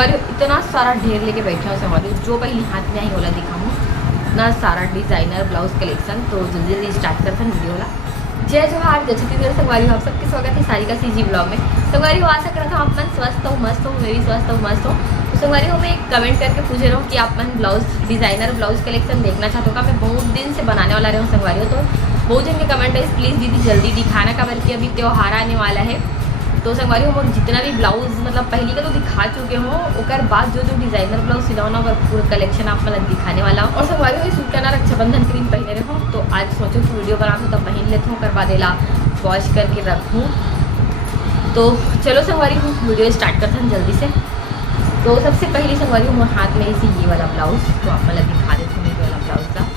पर इतना सारा ढेर लेके बैठे हो संगवारी, जो पहली हाथ में आई वाला दिखाऊँ इतना सारा डिज़ाइनर ब्लाउज कलेक्शन। तो जल्दी जल्दी स्टार्ट करते हैं वीडियो वाला। जय जोहार, जय छत्तीसगढ़। संगवारी हो आप सबके स्वागत है सारिका सीजी ब्लॉग में। संगवारी हो आशा कर रहा था आप मन स्वस्थ हो, मस्त हो, मैं भी स्वस्थ हूँ, मस्त हूँ। तो संगवारी हो मैं कमेंट करके पूछ रहा हूँ कि आप मन ब्लाउज डिज़ाइनर ब्लाउज कलेक्शन देखना चाहते हो का। मैं बहुत दिन से बनाने वाला रहा हूँ संगवारी हो, तो बहुत जन के कमेंट है प्लीज़ दीदी जल्दी दिखाना का, बल्कि अभी त्यौहार आने वाला है। तो संगवारी हो जितना भी ब्लाउज मतलब पहली का तो दिखा चुके हो, और बाद जो डिज़ाइनर ब्लाउज सिलाना और पूरा कलेक्शन आप मतलब दिखाने वाला हूँ। और संगवारी हो सूट का ना रक्षाबंधन के दिन पहने रहे हो, तो आज सोचो कि वीडियो बना तो तब पहन लेती हूँ, करवा देला वॉश करके रखूँ। तो चलो संगवारी हो वीडियो स्टार्ट करते हैं जल्दी से। तो सबसे पहली संगवारी हो हाथ में इसी ये वाला ब्लाउज, तो आप मतलब दिखा देते हैं ये वाला ब्लाउज का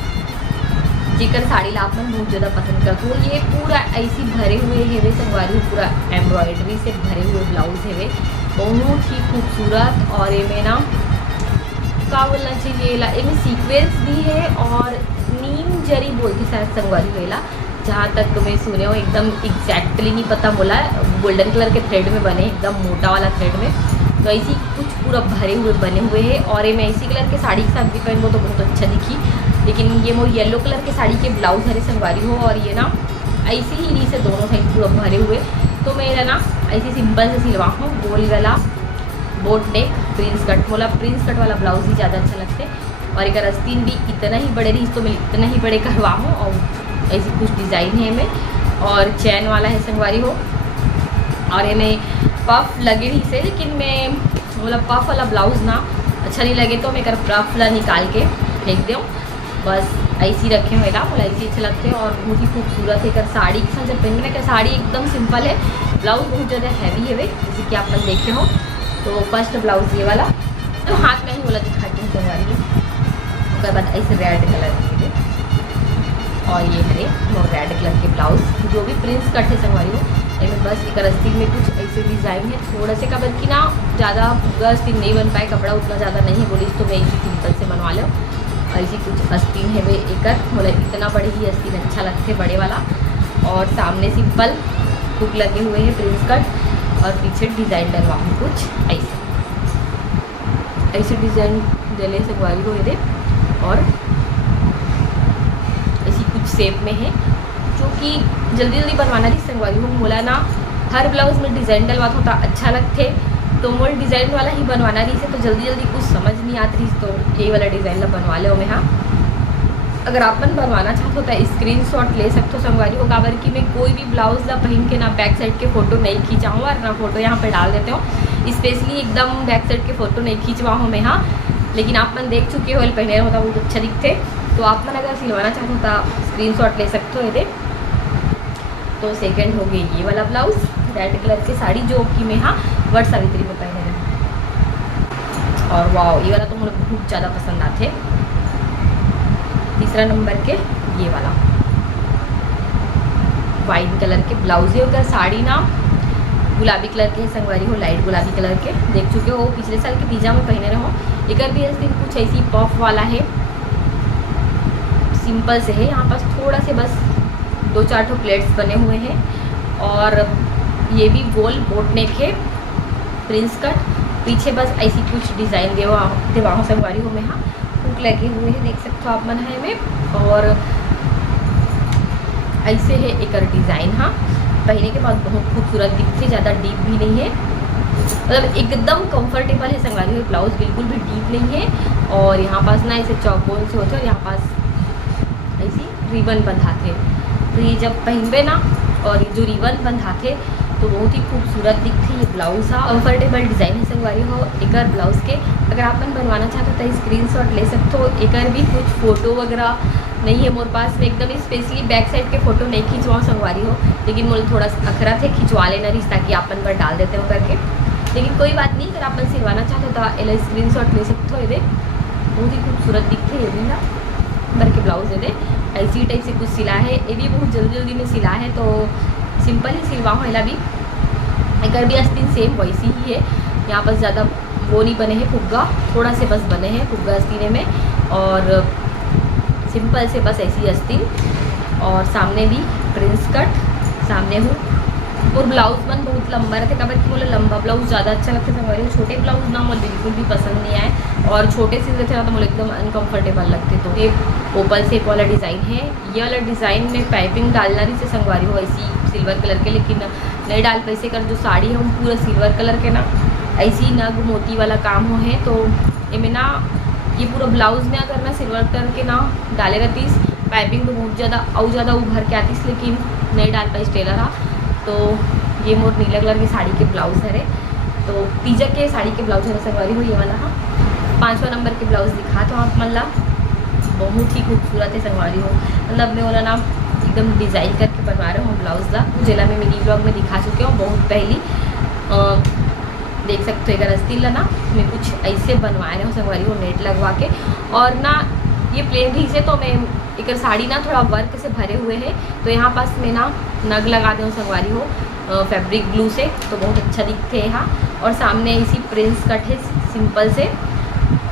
चिकन साड़ी ला आप मन बहुत ज़्यादा पसंद करते हो। ये पूरा ऐसी भरे हुए हेवे संगवारी, पूरा एम्ब्रॉयडरी से भरे हुए ब्लाउज हेवे, बहुत ही खूबसूरत। और ये में ना क्या बोलना चाहिए, इनमें सीक्वेंस भी है और नीम जरी बोल के शायद संगवारी वेला, जहाँ तक तुम्हें सुने हो एकदम एग्जैक्टली नहीं पता बोला। गोल्डन कलर के थ्रेड में बने, एकदम मोटा वाला थ्रेड में, तो ऐसी कुछ पूरा भरे हुए बने हुए हैं। और ये मैं इसी कलर के साड़ी के साथ भी पहन वो तो बहुत अच्छा दिखी, लेकिन ये वो येलो कलर के साड़ी के ब्लाउज हरे संगवारी हो। और ये ना ऐसे ही नीचे दोनों साइड पूरा भरे हुए, तो मेरा ना ऐसे सिंपल से सिलवा हूँ, गोल गला, बोट नेक, प्रिंस कट। बोला प्रिंस कट वाला ब्लाउज ही ज़्यादा अच्छा लगते। और एक आस्तीन भी इतना ही बड़े रही, तो मैं इतना ही बड़े करवा हूँ। और ऐसी कुछ डिज़ाइन है में, और चैन वाला है संगवारी हो। और ये में पफ लगे नहीं से, लेकिन मैं मतलब पफ वाला ब्लाउज ना अच्छा नहीं लगे तो मैं कर पफ वाला निकाल के फेंक दूँ, बस ऐसी रखे हुए ना बोला ऐसी अच्छे लगते हैं। और बहुत ही खूबसूरत है कर साड़ी के साथ जब पहनने का। साड़ी एकदम सिंपल है, ब्लाउज बहुत ज़्यादा हैवी है वे, जैसे कि आप मन देखे हो। तो फर्स्ट ब्लाउज ये वाला तो हाथ में ही बोला दिखाती हूँ संगवारी हो। उसके बाद ऐसे रेड कलर के, और ये हरे और रेड कलर के ब्लाउज, जो भी प्रिंस कट है संगवारी हो। इसमें बस एक आस्तीन में कुछ ऐसे डिज़ाइन है थोड़ा से का, बल्कि ना ज़्यादा पूरा आस्तीन नहीं बन पाए, कपड़ा उतना ज़्यादा नहीं बोली, तो मैं इसी सिंपल से बनवा लो। ऐसी कुछ आस्तीन है वे एक, मतलब इतना बड़े ही आस्तीन अच्छा लगते बड़े वाला। और सामने सिंपल हुक लगे हुए हैं प्रिंस कट, और पीछे डिज़ाइन डलवा हूँ कुछ ऐसे डिज़ाइन डले संगवारी हो ये। और ऐसी कुछ शेप में है, जो कि जल्दी जल्दी बनवाना थी संगवारी हो। बोला ना हर ब्लाउज में डिज़ाइन डलवाता होता अच्छा लगते, तो मोल डिज़ाइन वाला ही बनवाना रही से, तो जल्दी जल्दी कुछ समझ नहीं आती रही, तो यही वाला डिज़ाइन ला बनवा लो मैं। हाँ, अगर आप मन बनवाना चाहते हो तो स्क्रीनशॉट ले सकते हो संगवारी हो। काबर कि मैं कोई भी ब्लाउज ला पहन के ना बैक साइड के फ़ोटो नहीं खींचा हूँ, और ना फ़ोटो यहाँ पर डाल देते हो, स्पेशली एकदम बैक साइड के फ़ोटो नहीं खींचवा हूँ मैं। हाँ, लेकिन आप मन देख चुके हो पहने होता बहुत अच्छा दिखते, तो आप मन अगर सिलवाना चाहते हो तो स्क्रीनशॉट ले सकते हो ये। तो सेकंड हो गई ये वाला ब्लाउज रेड कलर की साड़ी, जो कि मैं हाँ वट सावित्री में पहने रहे। और वाह, ये वाला तो मुझे बहुत ज़्यादा पसंद आते। तीसरा नंबर के ये वाला वाइट कलर के ब्लाउज है, अगर साड़ी ना गुलाबी कलर के संगवारी हो, लाइट गुलाबी कलर के देख चुके हो, पिछले साल के पिज्जा में पहने रहे हो। एक भी इस दिन कुछ ऐसी पफ वाला है, सिंपल से है, यहाँ पास थोड़ा से बस 2-4 ठो प्लेट्स बने हुए हैं। और ये भी गोल बोट नेक है प्रिंस कट, पीछे बस ऐसी कुछ डिज़ाइन देवा संगवारी हो में। हाँ, हुक लगे हुए हैं देख सकते हो आप मन है में। और ऐसे है एक डिज़ाइन, हाँ पहने के बाद बहुत खूबसूरत दिखते, ज़्यादा डीप भी नहीं है, मतलब एकदम कंफर्टेबल है संगवारी हो। ब्लाउज बिल्कुल भी डीप नहीं है, और यहाँ पास ना ऐसे चौकोन से होते, और यहाँ पास ऐसी रिबन बंधाते, तो ये जब पहनबे ना और ये जो रिबन बंधाते तो बहुत ही खूबसूरत दिखती ये ब्लाउज। हाँ, कंफर्टेबल डिज़ाइन है संगवारी हो एक ब्लाउज के। अगर आप मन बनवाना चाहते हो तो स्क्रीनशॉट ले सकते हो। एक भी कुछ फ़ोटो वगैरह नहीं है मोर पास में, एकदम स्पेशली बैक साइड के फ़ोटो नहीं खिंचवाओ संगवारी हो, लेकिन मुझे थोड़ा अखरा थे खिंचवा लेना रही, ताकि आप पर डाल देते हो करके। लेकिन कोई बात नहीं, अगर आप सिलवाना चाहते हो तो एल स्क्रीनशॉट ले सकते हो। ये बहुत ही खूबसूरत दिखते है, ये भी ना नंबर के ब्लाउज है ऐसी टाइप से कुछ सिला है। ये भी बहुत जल्दी जल्दी में सिला है, तो सिंपल ही सिलवा हूँ। एला भी एक भी आस्तीन सेम वैसी ही है, यहाँ पर ज़्यादा वो नहीं बने हैं फुग्गा, थोड़ा से बस बने हैं फुग्गा आस्तीने में, और सिंपल से बस ऐसी आस्तीन। और सामने भी प्रिंस कट, सामने हूँ और ब्लाउज बन बहुत लंबा रहते कबर की बोले लंबा ब्लाउज ज़्यादा अच्छा लगता है संगवारी। छोटे ब्लाउज ना मुझे बिल्कुल भी पसंद नहीं आए और छोटे सिलते थे ना तो मुझे एकदम अनकंफर्टेबल लगते। तो ये ओपल से एक वाला डिज़ाइन है। ये वाला डिज़ाइन में पाइपिंग डालना रही से संगवारी हो ऐसी सिल्वर कलर के, लेकिन नहीं डाल पैसे कर जो साड़ी है वो पूरा सिल्वर कलर के ना ऐसी नग मोती वाला काम हो है। तो इनमें ना ये पूरा ब्लाउज में अगर मैं सिल्वर कलर के ना डाले रहती पाइपिंग तो बहुत ज़्यादा उभर के आती, लेकिन नहीं डाल पाई टेलर हा। तो ये मोर नीला कलर की साड़ी के ब्लाउज है। तो तीजा के साड़ी के ब्लाउज है संगवारी हो ये वाला। हाँ 5वां नंबर के ब्लाउज दिखा तो आप मतलब बहुत ही खूबसूरत है संगवारी हो। मतलब अपने वाला नाम एकदम डिज़ाइन करके बनवा रहे हो ब्लाउज ला। जिला में मिनी ब्लॉग में दिखा चुके हूँ बहुत पहली, देख सकते हो। अगर अस्तिल ना मैं कुछ ऐसे बनवाए रहे हूँ संगवारी हो नेट लगवा के। और ना ये प्लेन ही से तो मैं एक साड़ी ना थोड़ा वर्क से भरे हुए है, तो यहाँ पास में ना नग लगा दे संगवारी हो फैब्रिक ब्लू से, तो बहुत अच्छा दिखते हैं यहाँ। और सामने इसी प्रिंस कट है सिंपल से,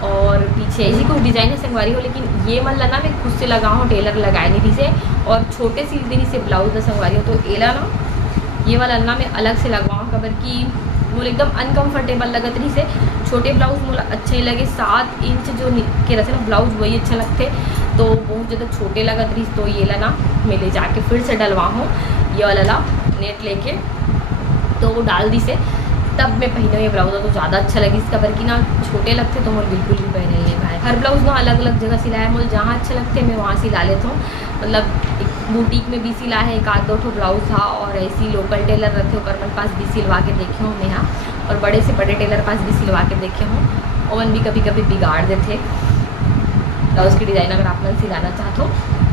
और पीछे ऐसी कोई डिज़ाइन है संगवारी हो। लेकिन ये मतलब ना मैं खुद से लगाऊँ, टेलर लगाए नहीं थी से, और छोटे सिल दिन से ब्लाउज ना संगवारी हो। तो एला ना ये वाला ना मैं अलग से लगवाऊँ कबर की मुझे एकदम अनकंफर्टेबल लगत रही से। छोटे ब्लाउज मुझे अच्छे ही लगे, 7 इंच जो के रहते ना ब्लाउज वही अच्छा लगते, तो बहुत ज़्यादा छोटे लगत रही। तो ये ला ना मैं ले जाके फिर से डलवाऊँ ये वाला ला नेट लेके, तो वो डाल दी से तब मैं पहने ये ब्लाउज तो ज़्यादा अच्छा लगी। इसका बल्कि ना छोटे लगते तो मुझे बिल्कुल भी पहने ये भाई। हर ब्लाउज ना अलग अलग जगह सिलाया मुझे, जहाँ अच्छे लगते मैं वहाँ सिला लेता हूँ। मतलब एक बुटीक में भी सिला है, एक आध दो ठो ब्लाउज था, और ऐसी लोकल टेलर रहते हो मेरे पास भी सिलवा के देखे हूँ मैं यहाँ, और बड़े से बड़े टेलर पास भी सिलवा के देखे हूँ। ओवन भी कभी कभी बिगाड़ देते ब्लाउज की डिज़ाइन। अगर आप मन सिलाना चाहते हो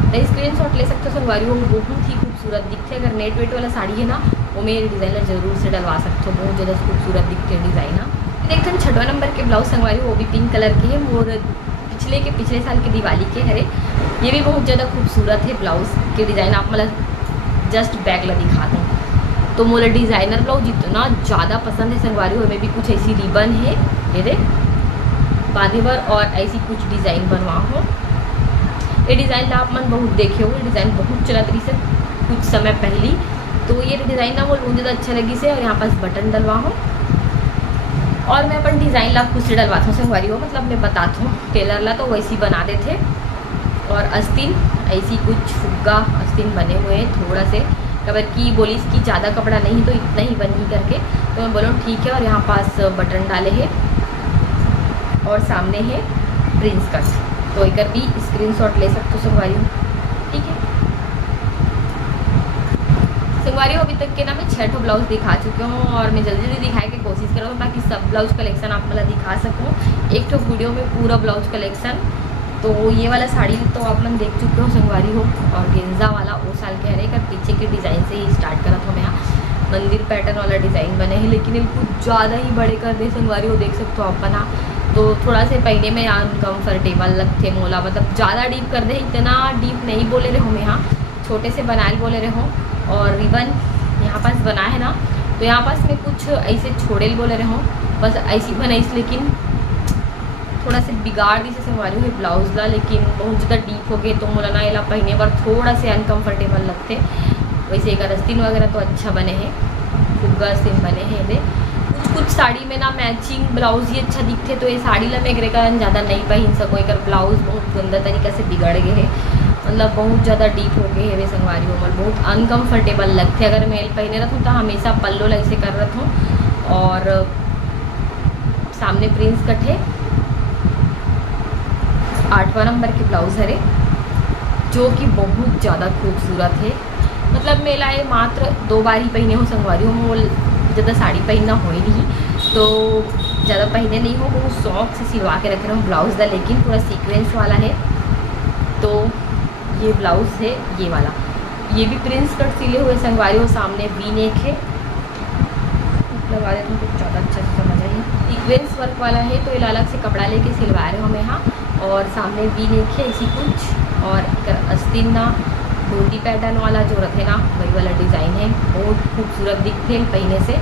तो स्क्रीनशॉट ले सकते हो संगवारी हो, बहुत ही खूबसूरत दिखते। अगर नेट वेट वाला साड़ी है ना वो मेरे डिज़ाइनर ज़रूर से डलवा सकते हो, बहुत ज़्यादा खूबसूरत दिखते हैं डिज़ाइन। देखते हैं 6वां नंबर के ब्लाउज संगवारी वो भी पिंक कलर के है, और पिछले साल के दिवाली के हरे। ये भी बहुत ज़्यादा खूबसूरत है ब्लाउज के डिज़ाइन। आप मतलब जस्ट बैक ला दिखाता हूँ तो मोला डिज़ाइनर ब्लाउज इतना ज़्यादा पसंद है संगवारी हो। में भी कुछ ऐसी रिबन है ये दे बांधे पर, और ऐसी कुछ डिज़ाइन बनवा हो। ये डिज़ाइन आप मन बहुत देखे हो, ये डिज़ाइन बहुत चला रही से कुछ समय पहली, तो ये डिज़ाइन ना वो बहुत ज़्यादा अच्छा लगी से। और यहाँ पास बटन डलवा हो, और मैं अपन डिज़ाइन ला खुद से डलवाता हूँ संगवारी हो। मतलब मैं बताता हूँ टेलर ला तो वैसी बना देते, और अस्तीन ऐसी कुछ फुग्गा अस्तीन बने हुए हैं थोड़ा से कबर की बोली इसकी ज़्यादा कपड़ा नहीं तो इतना ही बनी करके, तो मैं बोलूँ ठीक है। और यहाँ पास बटन डाले हैं, और सामने है प्रिंस कट, तो एक भी स्क्रीनशॉट ले सकते हो संगवारी हो, ठीक है। संगवारी हो अभी तक के ना मैं 6 ठो ब्लाउज दिखा चुकी हूँ, और मैं जल्दी जल्दी दिखाने की कोशिश कर रहा हूँ ताकि सब ब्लाउज कलेक्शन आप मतलब दिखा सकूँ एक ठो वीडियो में पूरा ब्लाउज कलेक्शन। तो ये वाला साड़ी तो आप लोग देख चुके हो संगवारी हो, और गेंजा वाला वो साल के हरे का पीछे के डिज़ाइन से ही स्टार्ट करा था मैं। यहाँ मंदिर पैटर्न वाला डिज़ाइन बने हैं, लेकिन ये कुछ ज़्यादा ही बड़े कर दे संगवारी हो, देख सकते हो आप बना तो थोड़ा से पहले में अनकम्फर्टेबल लगते मोला। मतलब ज़्यादा डीप कर दे, इतना डीप नहीं बोले रहे हो मैं यहाँ छोटे से बनाए बोले रहे हो। और रिबन यहाँ पास बना है ना, तो यहाँ पास मैं कुछ ऐसे छोड़े बोले रहे हो, बस ऐसी बनाई, लेकिन थोड़ा से बिगाड़ दी से संगवारी हुई ब्लाउज ला। लेकिन बहुत ज़्यादा डीप हो गए तो मोला ना एला पहने पर थोड़ा से अनकम्फर्टेबल लगते। वैसे एक अस्तीन वगैरह तो अच्छा बने हैं, फुग्गा अस्तीन बने हैं दे। कुछ साड़ी में ना मैचिंग ब्लाउज ही अच्छा दिखते, तो ये साड़ी ला मैं एक कारण ज़्यादा नहीं पहन सको। एक ब्लाउज बहुत गंदा तरीका से बिगड़ गए है, मतलब बहुत ज़्यादा डीप हो गए है वे संगवारी हो, मतलब बहुत अनकम्फर्टेबल लगते। अगर मैं पहने रहता हूँ तो हमेशा पल्लो ला ऐसे कर रहा हूँ, और सामने प्रिंस कट है। 8वां नंबर के ब्लाउज है जो कि बहुत ज़्यादा खूबसूरत है। मतलब मेला ये मात्र 2 बार ही पहने हो संगवारी हो, वो ज़्यादा साड़ी पहनना हो ही नहीं, तो ज़्यादा पहने नहीं हो, बहुत शौक से सिलवा के रख रहे हो ब्लाउज दा। लेकिन पूरा सीक्वेंस वाला है, तो ये ब्लाउज है ये वाला। ये भी प्रिंस कट सिले हुए संगवारी हो, सामने वी नेक है, लगा देता हूँ तो ज़्यादा अच्छा से समझ आइए। सीक्वेंस वर्क वाला है, तो ये अलग से कपड़ा लेके सिलवा रहे हो मैं यहाँ, और सामने वी नेक है इसी कुछ, और अस्तीन ना धोती पैटर्न वाला जो रखे ना वही वाला डिज़ाइन है, बहुत खूबसूरत दिखते हैं पहने से।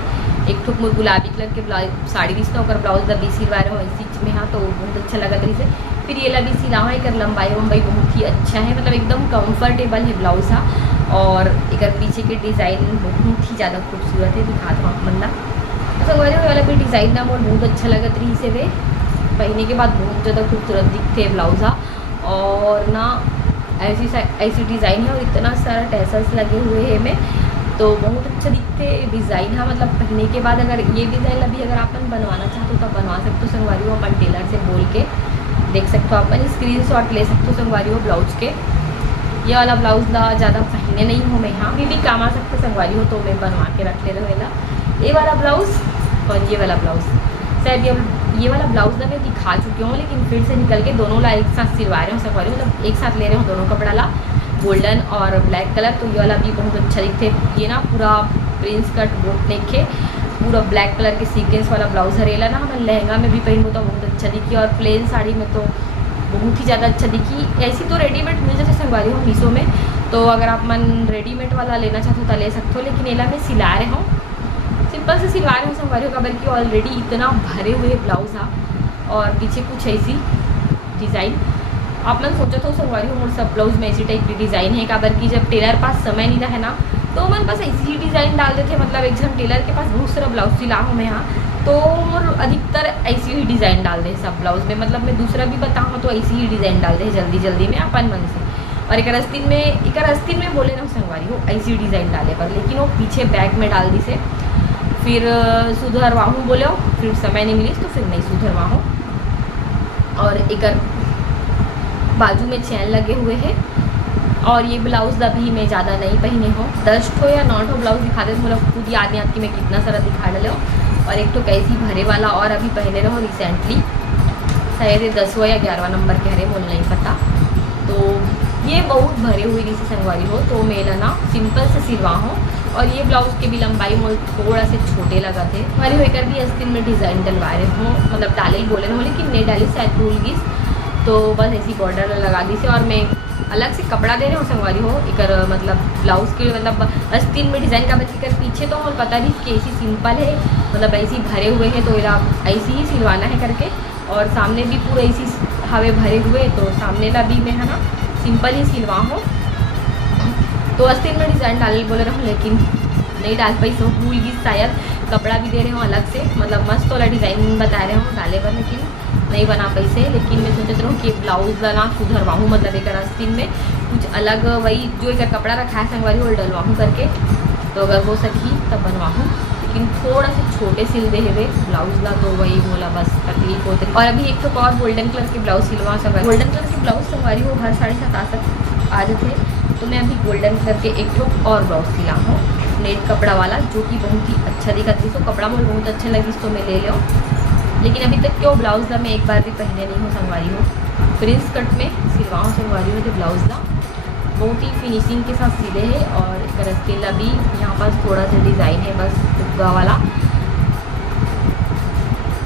एक ठुक मुझे गुलाबी कलर के ब्लाउज साड़ी दिखता और ब्लाउज दी सिलवा रहे हो इसी चीज में, हाँ तो बहुत अच्छा लगा तरी से। फिर ये लगी सिला है कर लंबाई वम्बाई बहुत ही अच्छा है, मतलब एकदम कंफर्टेबल है ब्लाउज हाँ। और एक पीछे के डिज़ाइन बहुत ही ज़्यादा खूबसूरत है, दिखा दो आप मतलब। तो संगवारी हो वाला भी डिज़ाइन ना मोर बहुत अच्छा लगत रही से वे पहनने के बाद बहुत ज़्यादा खूबसूरत दिखते ब्लाउज़ा। और ना ऐसी डिज़ाइन है और इतना सारा टैसल्स लगे हुए हैं में, तो बहुत अच्छा दिखते डिज़ाइन है। मतलब पहनने के बाद अगर ये डिज़ाइन अभी अगर आप बनवाना चाहते हो तब बनवा सकते हो संगवारी हो। अपन टेलर से बोल के देख सकते हो, अपन स्क्रीनशॉट ले सकते हो संगवारी हो ब्लाउज के। ये वाला ब्लाउज ना ज़्यादा पहने नहीं हो मैं, यहाँ भी काम आ सकते संगवारी हो, तो मैं बनवा के रख ले रहेला ये वाला ब्लाउज़ और ये वाला ब्लाउज़। शायद ये वाला ब्लाउज़ ना मैं दिखा चुकी हूँ, लेकिन फिर से निकल के दोनों ला एक साथ सिलवा रहे हो संगवारी, मतलब एक साथ ले रहे हो दोनों कपड़ा ला, गोल्डन और ब्लैक कलर। तो ये वाला भी बहुत अच्छा दिखते, ये ना पूरा प्रिंस कट बोट नेक के पूरा ब्लैक कलर के सीक्वेंस वाला ब्लाउज हरेला ना, हमें लहंगा में भी पहनूँ तो बहुत अच्छा दिखी, और प्लेन साड़ी में तो बहुत ही ज़्यादा अच्छा दिखी। ऐसी तो रेडीमेड मिल जाते संगवारी हो मीशो में, तो अगर आप मन रेडीमेड वाला लेना चाहते हो तो ले सकते हो, लेकिन एला में सिला रहे हो, सिंपल से सिलवा रहे हो संगवारी हो, कबर की ऑलरेडी इतना भरे हुए ब्लाउज था और पीछे कुछ ऐसी डिज़ाइन। आप मन सोचा तो संगवारी हो मोर सब ब्लाउज में ऐसी टाइप की डिज़ाइन है, काबर की जब टेलर पास समय नहीं रहे ना तो मन बस ऐसी ही डिज़ाइन डाल देते। मतलब एक जन टेलर के पास बहुत सारा ब्लाउज सिला हूँ मैं यहाँ, तो मोर अधिकतर ऐसी ही डिज़ाइन डाल दे सब ब्लाउज में। मतलब मैं दूसरा भी बताऊँ तो ऐसी ही डिज़ाइन डाल दे जल्दी जल्दी में अपन मन से। और एक अस्तिन में बोले ना संगवारी हो ऐसी डिज़ाइन डाले पर, लेकिन वो पीछे बैक में डाल दी से फिर सुधरवाहूँ बोले हो, फिर समय नहीं मिली तो फिर नहीं सुधरवाहूँ। और एक बाजू में चैन लगे हुए हैं, और ये ब्लाउज़ अभी मैं ज़्यादा नहीं पहने हो, डस्ट हो या नॉट हो ब्लाउज़ दिखा दे तो मतलब खुद याद नहीं आती मैं कितना सारा दिखा डाले हो। और एक तो कैसी भरे वाला और अभी पहने रहो रिसेंटली, शायद 10वां या 11वां नंबर कह रहे मुझे नहीं पता। तो ये बहुत भरे हुए जैसे संगवारी हो, तो मेरा ना सिंपल से सिलवा हो। और ये ब्लाउज़ की भी लंबाई मुझे थोड़ा से छोटे लगा थे हमारी होकर भी अस्तिन में डिज़ाइन डलवा रहे हो, मतलब डाले ही बोले रहे हो, लेकिन नहीं डाली शायद भूल गई, तो बस ऐसी बॉर्डर लगा दी से। और मैं अलग से कपड़ा दे रहे हो संगवारी हो एक मतलब ब्लाउज़ के मतलब अस्तिन में डिज़ाइन का बच्ची कर पीछे तो मुझे पता नहीं कि ऐसी सिंपल है, मतलब ऐसी भरे हुए हैं तो ऐसी ही सिलवाना है करके। और सामने भी पूरा ऐसी हवे भरे हुए, तो सामने ला भी मैं है ना सिंपल ही सिलवा हूँ। तो अस्तिन में डिज़ाइन डाल बोले रहा हूँ, लेकिन नहीं डाल पाई सो भूल गई शायद। कपड़ा भी दे रहे हो अलग से, मतलब मस्त वाला डिज़ाइन बता रहे हो डाले पर, लेकिन नहीं बना पाई से। लेकिन मैं सोचते रहूँ कि ब्लाउज़ ना सुधरवाऊँ, मतलब एक अस्तिन में कुछ अलग वही जो एक कपड़ा रखा है संगवारी वो डलवाऊँ करके, तो अगर हो सकी तब बनवाऊँ। लेकिन थोड़ा से छोटे सिल दे हुए ब्लाउज़ ला, तो वही बोला बस तकलीफ होती। और अभी एक तो और गोल्डन कलर के ब्लाउज़ सिलवा संगवारी, गोल्डन कलर के ब्लाउज़ संगवारी वो हर 7:30 आ जाते, तो मैं अभी गोल्डन कलर के एक और ब्लाउज़ सिला हूँ नेट कपड़ा वाला, जो कि बहुत ही अच्छा दिखा थी। तो कपड़ा मुझे बहुत अच्छा लगी तो मैं ले लो, लेकिन अभी तक क्यों ब्लाउज़ ला मैं एक बार भी पहने नहीं हूँ संगवारी हो। प्रिंस कट में सिलवाऊँ संगवारी हो, जो ब्लाउज़ ला बहुत ही फिनिशिंग के साथ सिले है। और रस्तेला भी यहाँ पास थोड़ा सा डिज़ाइन है बस दुग्गा वाला,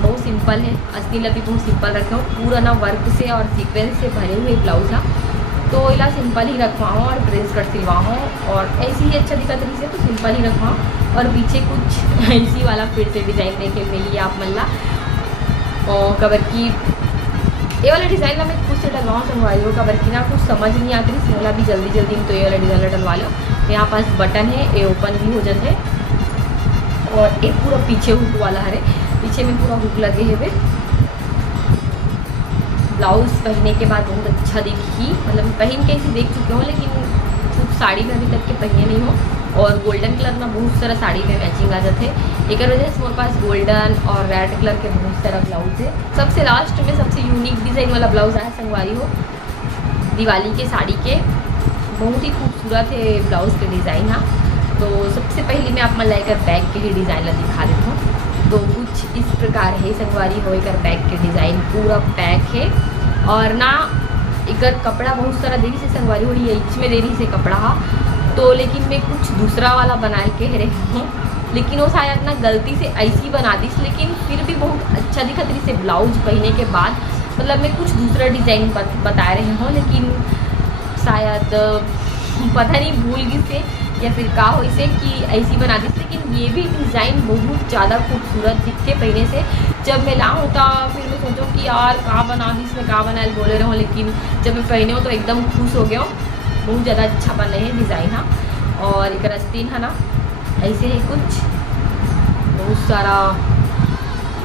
बहुत सिंपल है। अस्तीला भी बहुत सिंपल रखे हो, पूरा ना वर्क से और सीक्वेंस से भरे हुए ब्लाउज़ ला, तो इला सिंपल ही रखवाऊँ। और प्रिंस कट सिलवाऊँ, और ऐसी ही अच्छा दिखा तरीके से तो सिंपल ही रखवाऊँ। और पीछे कुछ ऐसी वाला फिर से डिज़ाइन देखे मिली आप मल्ला, और कबर की ये वाला डिज़ाइन ना मैं खुद से डलवाऊँ संगवारी हो। कबर की ना कुछ समझ नहीं आती सिला भी जल्दी में, तो ये वाला डिज़ाइन डलवा लो। तो यहाँ पास बटन है, ये ओपन भी हो जाते, और एक पूरा पीछे हुक वाला है, पीछे में पूरा हुक लगे हुए। ब्लाउज़ पहनने के बाद बहुत अच्छा दिखी, मतलब पहन के ऐसी देख चुके हो, लेकिन कुछ साड़ी में अभी तक के पहने नहीं हो। और गोल्डन कलर ना बहुत सारा साड़ी में मैचिंग आ जाते, एक वजह से हमारे पास गोल्डन और रेड कलर के बहुत सारा ब्लाउज है। सबसे लास्ट में सबसे यूनिक डिज़ाइन वाला ब्लाउज आया संगवारी हो दिवाली के साड़ी के, बहुत ही खूबसूरत है ब्लाउज़ के डिज़ाइन। हाँ, तो सबसे पहले मैं आप मन लेकर बैग के ही डिज़ाइन ला दिखा देता हूँ। तो कुछ इस प्रकार है संगवारी हो एक बैग के डिज़ाइन, पूरा पैक है। और ना एक कपड़ा बहुत सारा देरी से संगवारी हो रही है, में देरी से कपड़ा, तो लेकिन मैं कुछ दूसरा वाला बना के रही हूँ, लेकिन वो शायद ना गलती से ऐसी बना दी, लेकिन फिर भी बहुत अच्छा दिखा तरीके से ब्लाउज पहनने के बाद। मतलब मैं कुछ दूसरा डिज़ाइन बता रही हूँ, लेकिन शायद पता नहीं भूल गई से या फिर का हो इसे कि ऐसी बना दी। लेकिन ये भी डिज़ाइन बहुत ज़्यादा खूबसूरत दिखते पहने से। जब मैं लाऊँ तो फिर मैं सोचूँ कि यार कहाँ बना दी इसमें, कहाँ बना बोले रहा हूँ, लेकिन जब मैं पहने हूँ तो एकदम खुश हो गया हूँ, बहुत ज़्यादा अच्छा बने हैं डिज़ाइन। हाँ, और एक रस्तीन है ना, ऐसे ही कुछ बहुत सारा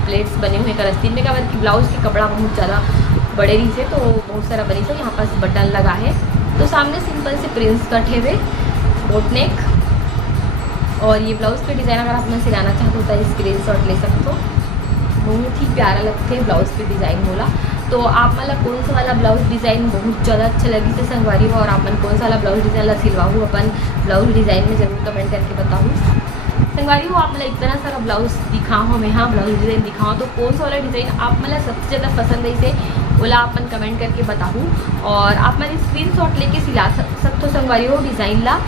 प्लेट्स बने हुए हैं रस्तीन में। क्या कि ब्लाउज़ के कपड़ा बहुत ज़्यादा बड़े रही से तो बहुत सारा बनी से यहाँ पास बटन लगा है। तो सामने सिंपल से प्रिंस कटे हुए बोट नेक, और ये ब्लाउज़ के डिज़ाइन अगर आप मैं सिलाना चाहते हो तो स्क्रीनशॉट ले सकते हो। बहुत ही प्यारा लगते हैं ब्लाउज़ के डिज़ाइन बोला तो आप मतलब कौन सा वाला ब्लाउज डिज़ाइन बहुत ज़्यादा अच्छा लगी से संगवारी हो, और आप मन कौन सा वाला ब्लाउज डिज़ाइन ला सिलवाऊँ अपन ब्लाउज डिज़ाइन में ज़रूर कमेंट करके बताऊँ। संगवारी हो आप मतलब इतना सारा ब्लाउज दिखाओ मैं, हाँ ब्लाउज डिज़ाइन दिखाओ तो कौन सा वाला डिज़ाइन आप मतलब सबसे ज़्यादा पसंद है इसे बोला अपन कमेंट करके बताऊँ। और आप मतलब स्क्रीनशॉट लेके सिला सकते हो संगवारी हो डिज़ाइन ला।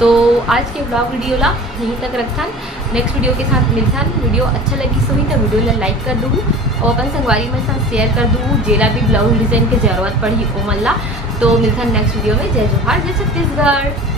तो आज के ब्लॉग वीडियो ला यहीं तक रखा। नेक्स्ट वीडियो के साथ मिलता। वीडियो अच्छा लगी सो ही तो वीडियो ला लाइक कर दूँ और अपन संगवारी में साथ शेयर कर दूँ जेला भी ब्लाउज डिज़ाइन की ज़रूरत पड़ी ओ मन ला। तो मिलता नेक्स्ट वीडियो में। जय जोहार, जय छत्तीसगढ़।